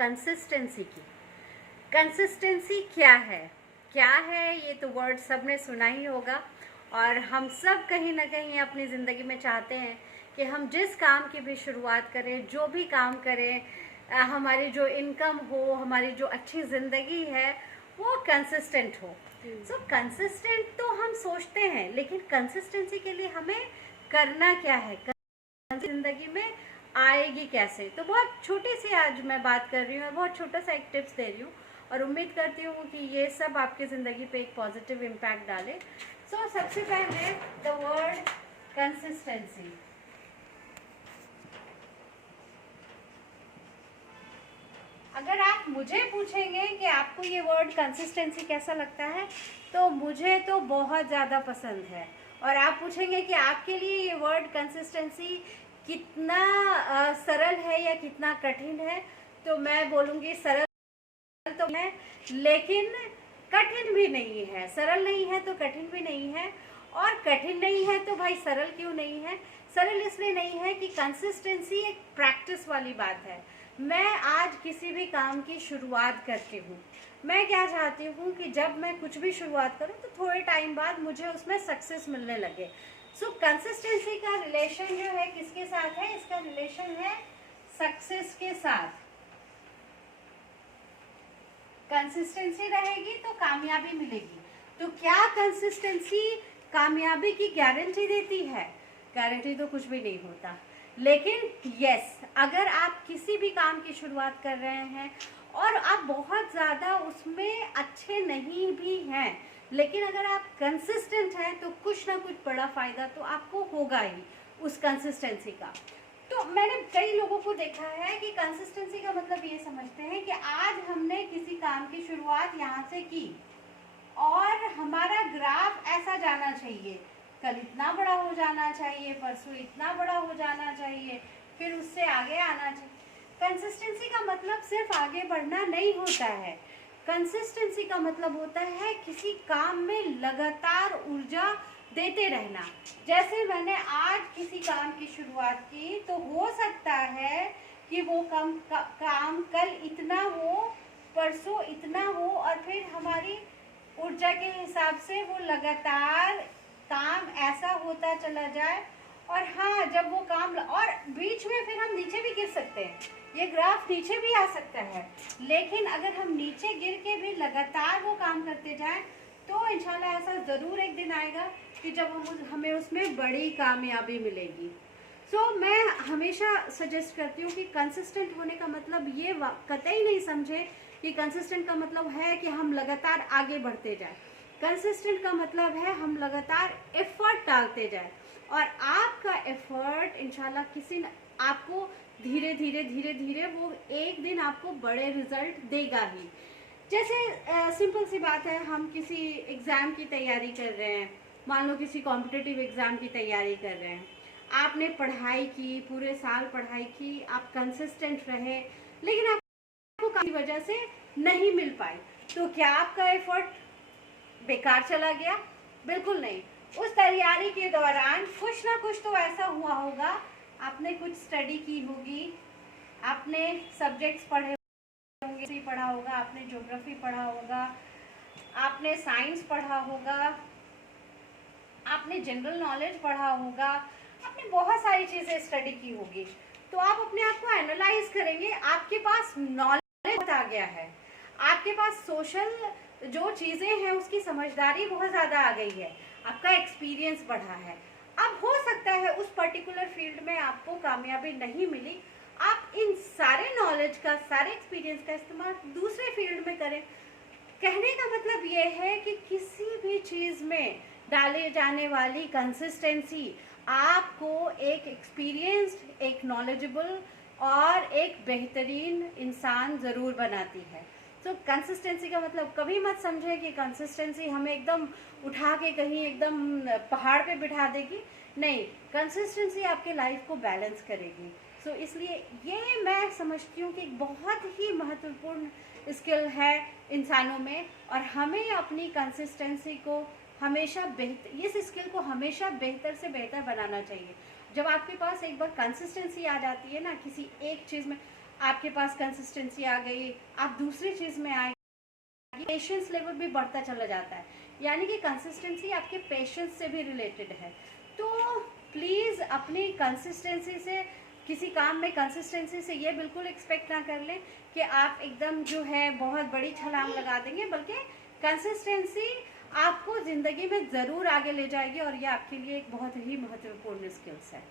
Consistency की। Consistency क्या है? ये तो वर्ड सब ने सुना ही होगा, और हम सब कहीं ना कहीं अपनी ज़िंदगी में चाहते हैं कि हम जिस काम की भी शुरुआत करें, जो भी काम करें, हमारी जो इनकम हो, हमारी जो अच्छी ज़िंदगी है, वो कंसिस्टेंट हो। सो कंसिस्टेंट तो हम सोचते हैं, लेकिन कंसिस्टेंसी के लिए हमें करना क्या है, ज़िंदगी में आएगी कैसे? तो बहुत छोटी सी आज मैं बात कर रही हूँ, बहुत छोटा सा एक टिप्स दे रही हूँ, और उम्मीद करती हूँ कि ये सब आपकी ज़िंदगी पे एक पॉजिटिव इम्पैक्ट डाले। सो सबसे पहले द वर्ड कंसिस्टेंसी। अगर आप मुझे पूछेंगे कि आपको ये वर्ड कंसिस्टेंसी कैसा लगता है, तो मुझे तो बहुत ज़्यादा पसंद है। और आप पूछेंगे कि आपके लिए ये वर्ड कंसिस्टेंसी कितना सरल है या कितना कठिन है, तो मैं बोलूँगी सरल तो है, लेकिन कठिन भी नहीं है। सरल नहीं है तो कठिन भी नहीं है, और कठिन नहीं है तो भाई सरल क्यों नहीं है? सरल इसलिए नहीं है कि कंसिस्टेंसी एक प्रैक्टिस वाली बात है। मैं आज किसी भी काम की शुरुआत करती हूँ, मैं क्या चाहती हूँ कि जब मैं कुछ भी शुरुआत करूँ तो थोड़े टाइम बाद मुझे उसमें सक्सेस मिलने लगे। सो कंसिस्टेंसी का रिलेशन जो है किसके साथ है? इसका रिलेशन है सक्सेस के साथ। कंसिस्टेंसी रहेगी तो कामयाबी मिलेगी। तो क्या कंसिस्टेंसी कामयाबी की गारंटी देती है? गारंटी तो कुछ भी नहीं होता, लेकिन यस, अगर आप किसी भी काम की शुरुआत कर रहे हैं और आप बहुत ज़्यादा उसमें अच्छे नहीं भी हैं, लेकिन अगर आप कंसिस्टेंट हैं तो कुछ ना कुछ बड़ा फ़ायदा तो आपको होगा ही उस कंसिस्टेंसी का। तो मैंने कई लोगों को देखा है कि कंसिस्टेंसी का मतलब ये समझते हैं कि आज हमने किसी काम की शुरुआत यहाँ से की और हमारा ग्राफ ऐसा जाना चाहिए, कल इतना बड़ा हो जाना चाहिए, परसों इतना बड़ा हो जाना चाहिए, फिर उससे आगे आना चाहिए। कंसिस्टेंसी का मतलब सिर्फ आगे बढ़ना नहीं होता है। कंसिस्टेंसी का मतलब होता है किसी काम में लगातार ऊर्जा देते रहना। जैसे मैंने आज किसी काम की शुरुआत की, तो हो सकता है कि वो काम कल इतना हो, परसों इतना हो, और फिर हमारी ऊर्जा के हिसाब से वो लगातार काम ऐसा होता चला जाए। और हाँ, जब वो काम और बीच में फिर हम नीचे भी गिर सकते हैं, ये ग्राफ नीचे भी आ सकता है, लेकिन अगर हम नीचे गिर के भी लगातार वो काम करते जाएं तो इंशाल्लाह ऐसा ज़रूर एक दिन आएगा कि जब हमें उसमें बड़ी कामयाबी मिलेगी। सो मैं हमेशा सजेस्ट करती हूँ कि कंसिस्टेंट होने का मतलब ये कतई नहीं समझे कि कंसिस्टेंट का मतलब है कि हम लगातार आगे बढ़ते जाएं। कंसिस्टेंट का मतलब है हम लगातार एफर्ट डालते जाएं, और आपका एफर्ट इंशाल्लाह आपको धीरे धीरे धीरे धीरे वो एक दिन आपको बड़े रिजल्ट देगा ही। जैसे सिंपल सी बात है, हम किसी एग्ज़ाम की तैयारी कर रहे हैं, मान लो किसी कॉम्पिटिटिव एग्ज़ाम की तैयारी कर रहे हैं, आपने पढ़ाई की, पूरे साल पढ़ाई की, आप कंसिस्टेंट रहे, लेकिन आपको किसी वजह से नहीं मिल पाई, तो क्या आपका एफर्ट बेकार चला गया? बिल्कुल नहीं। उस तैयारी के दौरान कुछ ना कुछ तो ऐसा हुआ होगा, आपने कुछ स्टडी की होगी, आपने सब्जेक्ट्स पढ़े पढ़ा होगा, आपने ज्योग्राफी पढ़ा होगा, आपने साइंस पढ़ा होगा, आपने जनरल नॉलेज पढ़ा होगा, आपने बहुत सारी चीज़ें स्टडी की होगी। तो आप अपने आप को एनालाइज करेंगे, आपके पास नॉलेज आ गया है, आपके पास सोशल जो चीज़ें हैं उसकी समझदारी बहुत ज़्यादा आ गई है, आपका एक्सपीरियंस बढ़ा है। अब हो सकता है उस पर्टिकुलर फील्ड में आपको कामयाबी नहीं मिली, आप इन सारे नॉलेज का, सारे एक्सपीरियंस का इस्तेमाल दूसरे फील्ड में करें। कहने का मतलब ये है कि किसी भी चीज़ में डाले जाने वाली कंसिस्टेंसी आपको एक एक्सपीरियंस्ड, एक नॉलेजेबल और एक बेहतरीन इंसान ज़रूर बनाती है। तो कंसिस्टेंसी का मतलब कभी मत समझे कि कंसिस्टेंसी हमें एकदम उठा के कहीं एकदम पहाड़ पे बिठा देगी। नहीं, कंसिस्टेंसी आपके लाइफ को बैलेंस करेगी। सो इसलिए ये मैं समझती हूँ कि बहुत ही महत्वपूर्ण स्किल है इंसानों में, और हमें अपनी कंसिस्टेंसी को हमेशा इस स्किल को हमेशा बेहतर से बेहतर बनाना चाहिए। जब आपके पास एक बार कंसिस्टेंसी आ जाती है ना किसी एक चीज़ में, आपके पास कंसिस्टेंसी आ गई, आप दूसरी चीज़ में आए, पेशेंस लेवल भी बढ़ता चला जाता है। यानी कि कंसिस्टेंसी आपके पेशेंस से भी रिलेटेड है। तो प्लीज़ अपनी कंसिस्टेंसी से, किसी काम में कंसिस्टेंसी से ये बिल्कुल एक्सपेक्ट ना कर लें कि आप एकदम जो है बहुत बड़ी छलांग लगा देंगे, बल्कि कंसिस्टेंसी आपको ज़िंदगी में ज़रूर आगे ले जाएगी और ये आपके लिए एक बहुत ही महत्वपूर्ण स्किल्स है।